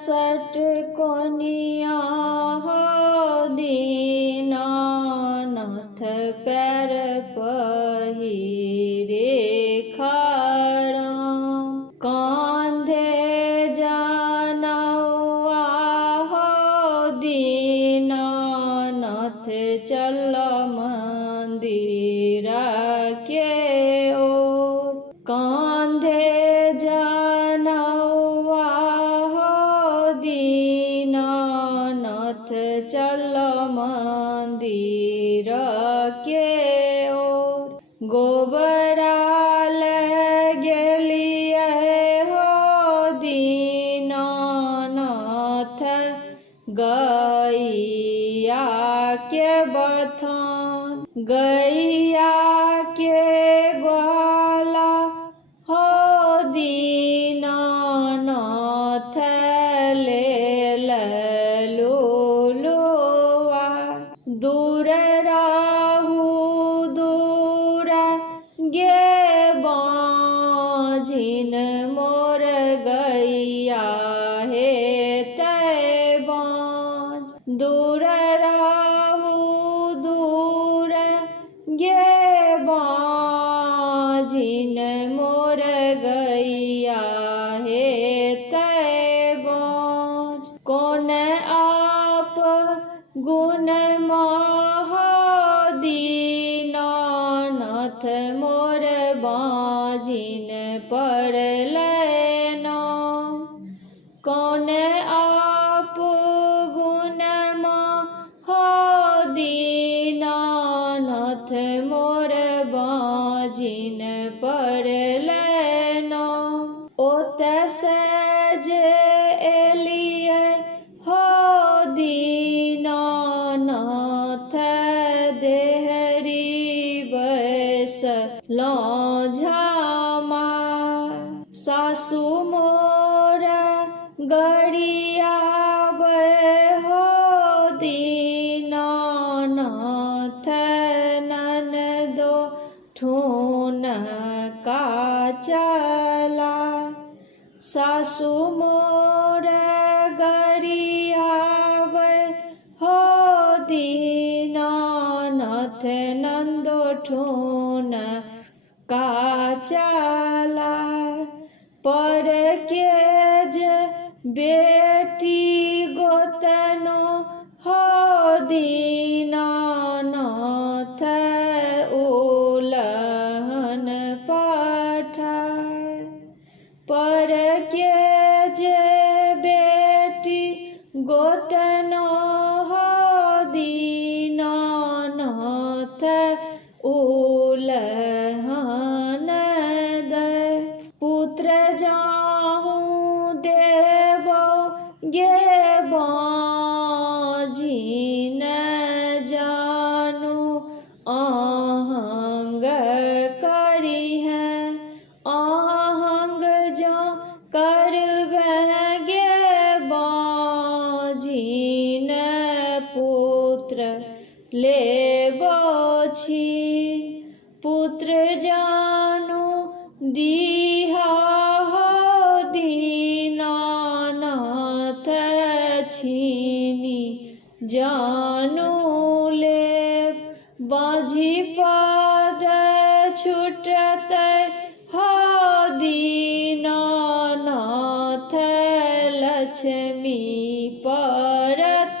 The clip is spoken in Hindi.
सट कोनिया हो दीनानाथ पैर पहिरे खड़ा कांधे जानवा हो दीनानाथ चल मंदिर के ओर कांधे जानवा हो दीनानाथ चल मंदिर के ओर गोबरा गेलिए हो दीनानाथ गैया के बथान गैया के ग्वाला हो दीनानाथ ले ललुआ दूर राहु दूर गे बाजिन मोर गैया हे तय बाज दूर राहु दूर गे बाजिन मोर गैया हे तय बाज कौन आप गुण महा दीनानाथ मोर बाजिन पर लेना कौन आप गुण महा दीनानाथ मोर बाजिन पर लेना ओत सहज एलिए हो दीनानाथ देहरी बस लौझामा सासु मोर गड़िया हो दीनानाथ ननदो ठून का चला सासु मोर गड़िया हो दीनानाथ नंदो ठून का चला पर के बेटी गोतनो हो दीनानाथ उलहन पठाय पर के बेटी गोतनो हो दीनानाथ उलहन दे पुत्र जाहूँ देवो गे बाजिन जानू आहंग करी है आहंग जो करबे बाजिन पुत्र लेबो छी पुत्र जानू दीहा हो दीनानाथ छीनी जानू ले बाझी पाद छुटत हो दीनानाथ लक्ष्मी परत